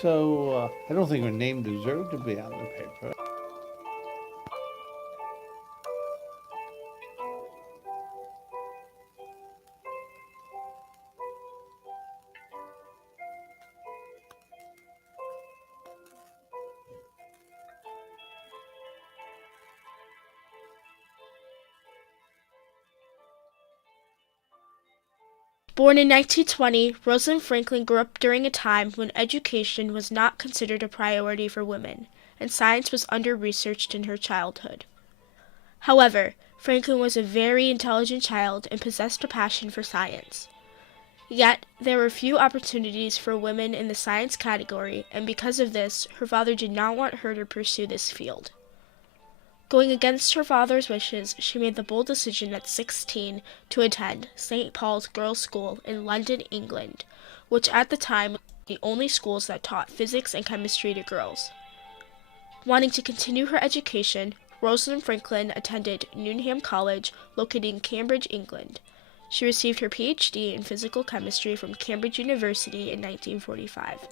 So I don't think her name deserved to be on the paper. Born in 1920, Rosalind Franklin grew up during a time when education was not considered a priority for women, and science was under-researched in her childhood. However, Franklin was a very intelligent child and possessed a passion for science. Yet, there were few opportunities for women in the science category, and because of this, her father did not want her to pursue this field. Going against her father's wishes, she made the bold decision at 16 to attend St. Paul's Girls' School in London, England, which at the time was the only schools that taught physics and chemistry to girls. Wanting to continue her education, Rosalind Franklin attended Newnham College, located in Cambridge, England. She received her PhD in physical chemistry from Cambridge University in 1945.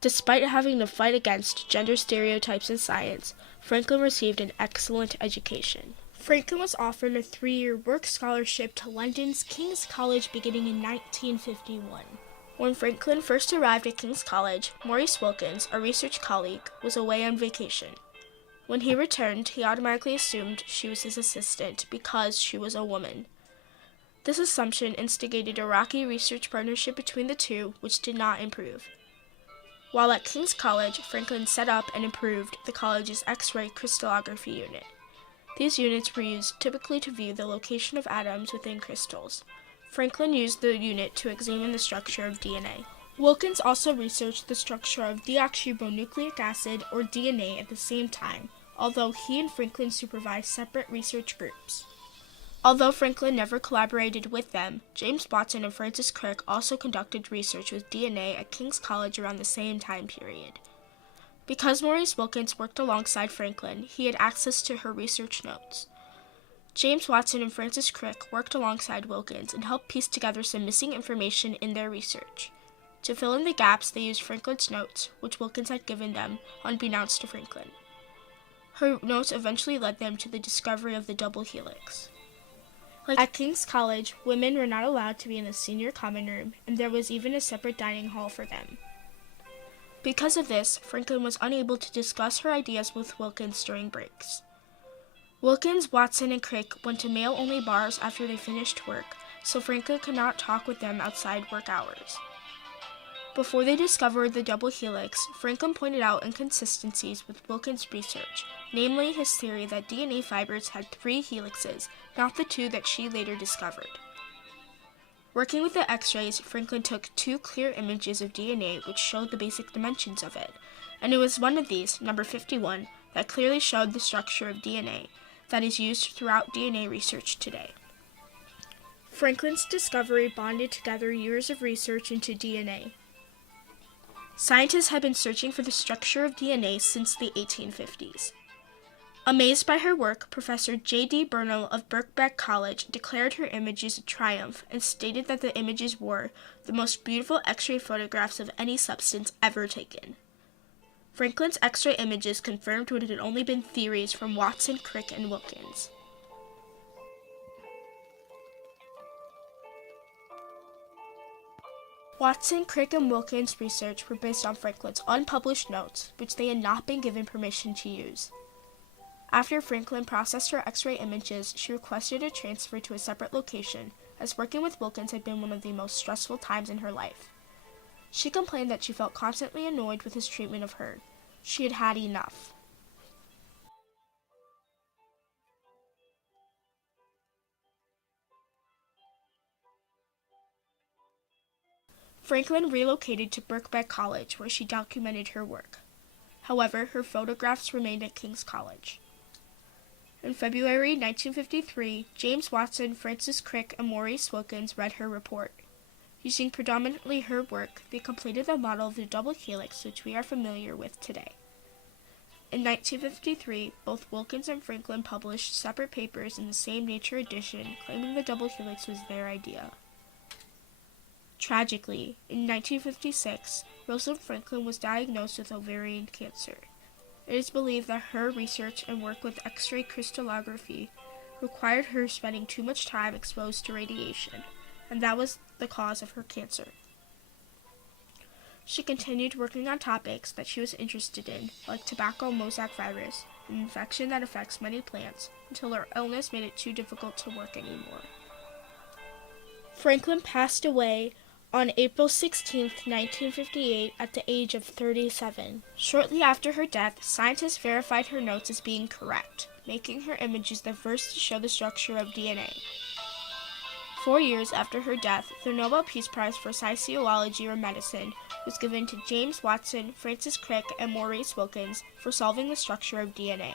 Despite having to fight against gender stereotypes in science, Franklin received an excellent education. Franklin was offered a 3-year work scholarship to London's King's College beginning in 1951. When Franklin first arrived at King's College, Maurice Wilkins, a research colleague, was away on vacation. When he returned, he automatically assumed she was his assistant because she was a woman. This assumption instigated a rocky research partnership between the two, which did not improve. While at King's College, Franklin set up and improved the college's X-ray crystallography unit. These units were used typically to view the location of atoms within crystals. Franklin used the unit to examine the structure of DNA. Wilkins also researched the structure of deoxyribonucleic acid, or DNA, at the same time, although he and Franklin supervised separate research groups. Although Franklin never collaborated with them, James Watson and Francis Crick also conducted research with DNA at King's College around the same time period. Because Maurice Wilkins worked alongside Franklin, he had access to her research notes. James Watson and Francis Crick worked alongside Wilkins and helped piece together some missing information in their research. To fill in the gaps, they used Franklin's notes, which Wilkins had given them, unbeknownst to Franklin. Her notes eventually led them to the discovery of the double helix. At King's College, women were not allowed to be in the senior common room, and there was even a separate dining hall for them. Because of this, Franklin was unable to discuss her ideas with Wilkins during breaks. Wilkins, Watson, and Crick went to male-only bars after they finished work, so Franklin could not talk with them outside work hours. Before they discovered the double helix, Franklin pointed out inconsistencies with Wilkins' research, namely his theory that DNA fibers had 3 helixes, not the 2 that she later discovered. Working with the X-rays, Franklin took 2 clear images of DNA which showed the basic dimensions of it, and it was one of these, number 51, that clearly showed the structure of DNA that is used throughout DNA research today. Franklin's discovery bonded together years of research into DNA. Scientists have been searching for the structure of DNA since the 1850s. Amazed by her work, Professor J.D. Burnell of Birkbeck College declared her images a triumph and stated that the images were the most beautiful X-ray photographs of any substance ever taken. Franklin's X-ray images confirmed what had only been theories from Watson, Crick, and Wilkins. Watson, Crick, and Wilkins' research were based on Franklin's unpublished notes, which they had not been given permission to use. After Franklin processed her X-ray images, she requested a transfer to a separate location, as working with Wilkins had been one of the most stressful times in her life. She complained that she felt constantly annoyed with his treatment of her. She had had enough. Franklin relocated to Birkbeck College, where she documented her work. However, her photographs remained at King's College. In February 1953, James Watson, Francis Crick, and Maurice Wilkins read her report. Using predominantly her work, they completed the model of the double helix which we are familiar with today. In 1953, both Wilkins and Franklin published separate papers in the same Nature edition, claiming the double helix was their idea. Tragically, in 1956, Rosalind Franklin was diagnosed with ovarian cancer. It is believed that her research and work with X-ray crystallography required her spending too much time exposed to radiation, and that was the cause of her cancer. She continued working on topics that she was interested in, like tobacco mosaic virus, an infection that affects many plants, until her illness made it too difficult to work anymore. Franklin passed away on April 16, 1958, at the age of 37. Shortly after her death, scientists verified her notes as being correct, making her images the first to show the structure of DNA. 4 years after her death, the Nobel Peace Prize for Sociology or Medicine was given to James Watson, Francis Crick, and Maurice Wilkins for solving the structure of DNA.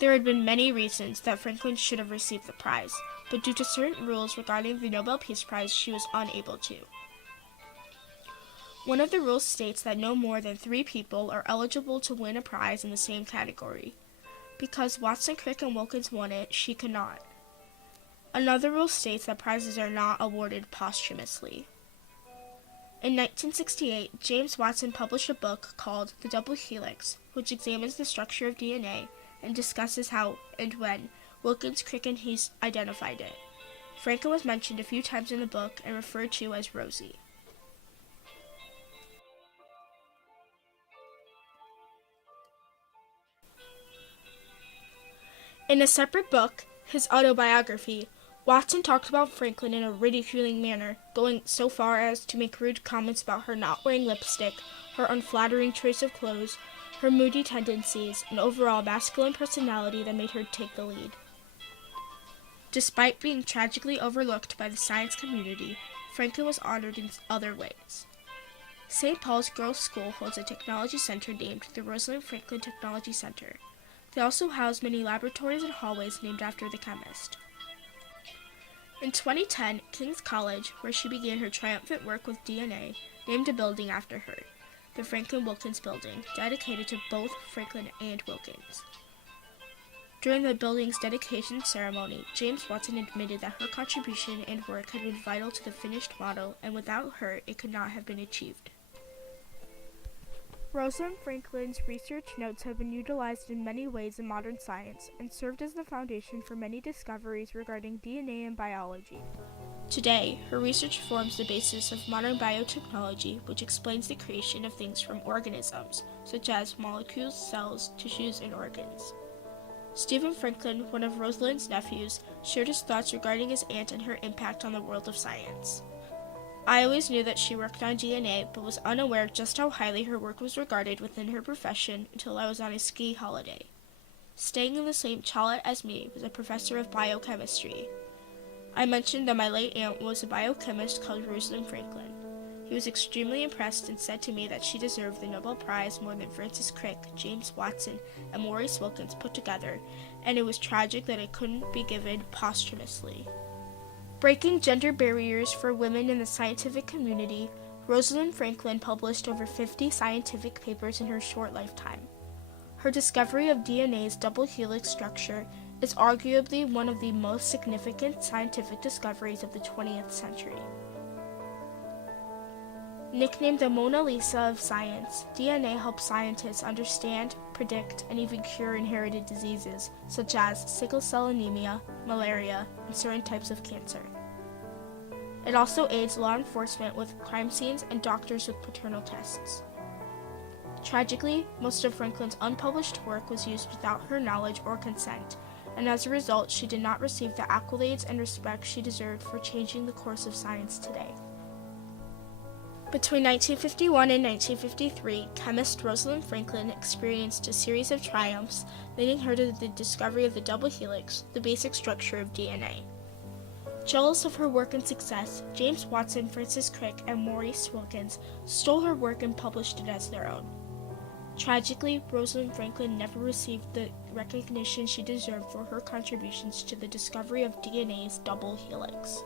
There had been many reasons that Franklin should have received the prize, but due to certain rules regarding the Nobel Peace Prize, she was unable to. One of the rules states that no more than 3 people are eligible to win a prize in the same category. Because Watson, Crick, and Wilkins won it, she could not. Another rule states that prizes are not awarded posthumously. In 1968, James Watson published a book called The Double Helix, which examines the structure of DNA and discusses how and when Wilkins, Crick, and Hayes identified it. Franklin was mentioned a few times in the book and referred to as Rosie. In a separate book, his autobiography, Watson talked about Franklin in a ridiculing manner, going so far as to make rude comments about her not wearing lipstick, her unflattering choice of clothes, her moody tendencies, and overall masculine personality that made her take the lead. Despite being tragically overlooked by the science community, Franklin was honored in other ways. St. Paul's Girls' School holds a technology center named the Rosalind Franklin Technology Center. They also house many laboratories and hallways named after the chemist. In 2010, King's College, where she began her triumphant work with DNA, named a building after her, the Franklin-Wilkins Building, dedicated to both Franklin and Wilkins. During the building's dedication ceremony, James Watson admitted that her contribution and work had been vital to the finished model, and without her, it could not have been achieved. Rosalind Franklin's research notes have been utilized in many ways in modern science and served as the foundation for many discoveries regarding DNA and biology. Today, her research forms the basis of modern biotechnology, which explains the creation of things from organisms, such as molecules, cells, tissues, and organs. Stephen Franklin, one of Rosalind's nephews, shared his thoughts regarding his aunt and her impact on the world of science. I always knew that she worked on DNA, but was unaware just how highly her work was regarded within her profession until I was on a ski holiday. Staying in the same chalet as me was a professor of biochemistry. I mentioned that my late aunt was a biochemist called Rosalind Franklin. He was extremely impressed and said to me that she deserved the Nobel Prize more than Francis Crick, James Watson, and Maurice Wilkins put together, and it was tragic that it couldn't be given posthumously. Breaking gender barriers for women in the scientific community, Rosalind Franklin published over 50 scientific papers in her short lifetime. Her discovery of DNA's double helix structure is arguably one of the most significant scientific discoveries of the 20th century. Nicknamed the Mona Lisa of science, DNA helps scientists understand, predict, and even cure inherited diseases, such as sickle cell anemia, malaria, and certain types of cancer. It also aids law enforcement with crime scenes and doctors with paternal tests. Tragically, most of Franklin's unpublished work was used without her knowledge or consent, and as a result, she did not receive the accolades and respect she deserved for changing the course of science today. Between 1951 and 1953, chemist Rosalind Franklin experienced a series of triumphs, leading her to the discovery of the double helix, the basic structure of DNA. Jealous of her work and success, James Watson, Francis Crick, and Maurice Wilkins stole her work and published it as their own. Tragically, Rosalind Franklin never received the recognition she deserved for her contributions to the discovery of DNA's double helix.